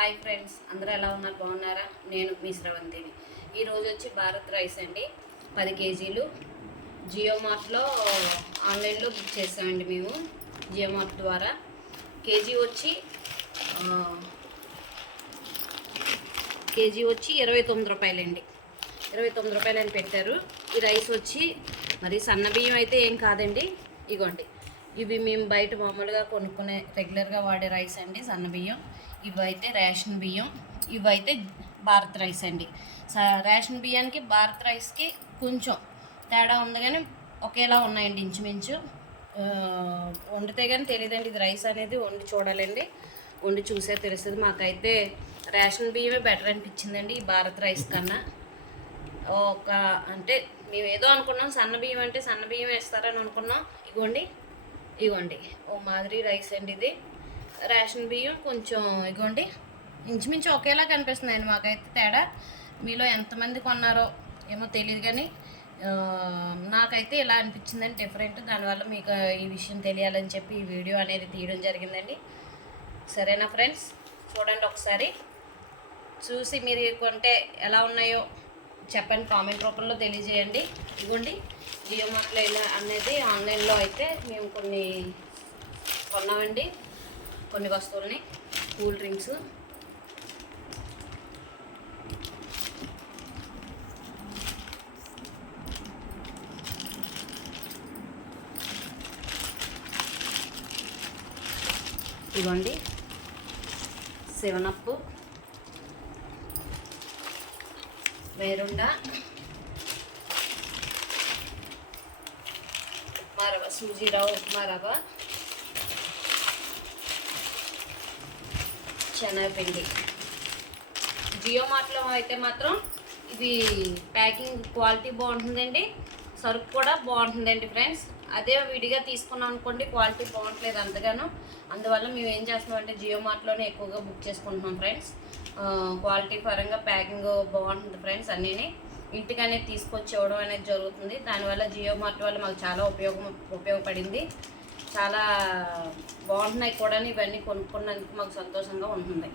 Hi friends, అందరూ ఎలా ఉన్నారు? బాగున్నారా? నేను మీ శ్రవంతిని. ఈరోజు వచ్చి భారత్ రైస్ అండి, 10 కేజీలు జియో మార్ట్లో ఆన్లైన్లో బుక్ చేసామండి మేము. జియో మార్ట్ ద్వారా కేజీ వచ్చి కేజీ వచ్చి 29 రూపాయలండి. 29 రూపాయలు అని పెట్టారు. ఈ రైస్ వచ్చి మరి సన్న బియ్యం అయితే ఏం కాదండి. ఇగోండి, ఇవి మేము బయట మామూలుగా కొనుక్కునే రెగ్యులర్గా వాడే రైస్ అండి, సన్న బియ్యం. ఇవైతే రేషన్ బియ్యం, ఇవైతే భారత్ రైస్ అండి. రేషన్ బియ్యానికి భారత్ రైస్కి కొంచెం తేడా ఉంది, కానీ ఒకేలా ఉన్నాయండి ఇంచుమించు. వండితే కానీ తెలియదండి ఇది రైస్ అనేది. వండి చూడాలండి, వండి చూసే తెలుస్తుంది. మాకైతే రేషన్ బియ్యమే బెటర్ అనిపించిందండి ఈ భారత్ రైస్ కన్నా. అంటే మేము ఏదో అనుకున్నాం, సన్న బియ్యం అంటే సన్న బియ్యం వేస్తారని అనుకున్నాం. ఇగోండి ఓ మాదిరి రైస్ అండి ఇది. రేషన్ బియ్యం కొంచెం ఇగోండి ఇంచుమించు ఒకేలా కనిపిస్తున్నాయండి మాకైతే. తేడా మీలో ఎంతమంది కొన్నారో ఏమో తెలియదు, కానీ నాకైతే ఇలా అనిపించిందండి డిఫరెంట్. దానివల్ల మీకు ఈ విషయం తెలియాలని చెప్పి ఈ వీడియో అనేది తీయడం జరిగిందండి. సరేనా ఫ్రెండ్స్, చూడండి ఒకసారి. చూసి మీరు కొంటే ఎలా ఉన్నాయో చెప్పండి, కామెంట్ రూపంలో తెలియజేయండి. ఇదిగోండి జియో మార్ట్లో ఇలా అనేది ఆన్లైన్లో అయితే మేము కొన్ని కొన్నామండి, కొన్ని వస్తువులని. కూల్ డ్రింక్స్, ఇవ్వండి 7 అప్, వేరుండా, ఉప్మా రవ్వ, సూజీ రవ్వ ఉప్మా రవ్వ, శనగపిండి. జియో మార్ట్లో అయితే మాత్రం ఇది ప్యాకింగ్ క్వాలిటీ బాగుంటుందండి, సరుకు కూడా బాగుంటుందండి ఫ్రెండ్స్. అదే విడిగా తీసుకున్నాం అనుకోండి, క్వాలిటీ బాగుంటలేదు అంతగాను. అందువల్ల మేము ఏం చేస్తున్నామంటే జియో మార్ట్లోనే ఎక్కువగా బుక్ చేసుకుంటున్నాం ఫ్రెండ్స్. క్వాలిటీ పరంగా ప్యాకింగ్ బాగుంటుంది ఫ్రెండ్స్. అన్నీ ఇంటికి అనేది తీసుకొచ్చి ఇవ్వడం అనేది జరుగుతుంది. దానివల్ల జియో మార్ట్ వల్ల మాకు చాలా ఉపయోగపడింది. చాలా బాగుంటున్నాయి కూడా. ఇవన్నీ కొనుక్కున్నందుకు మాకు సంతోషంగా ఉంటుంది.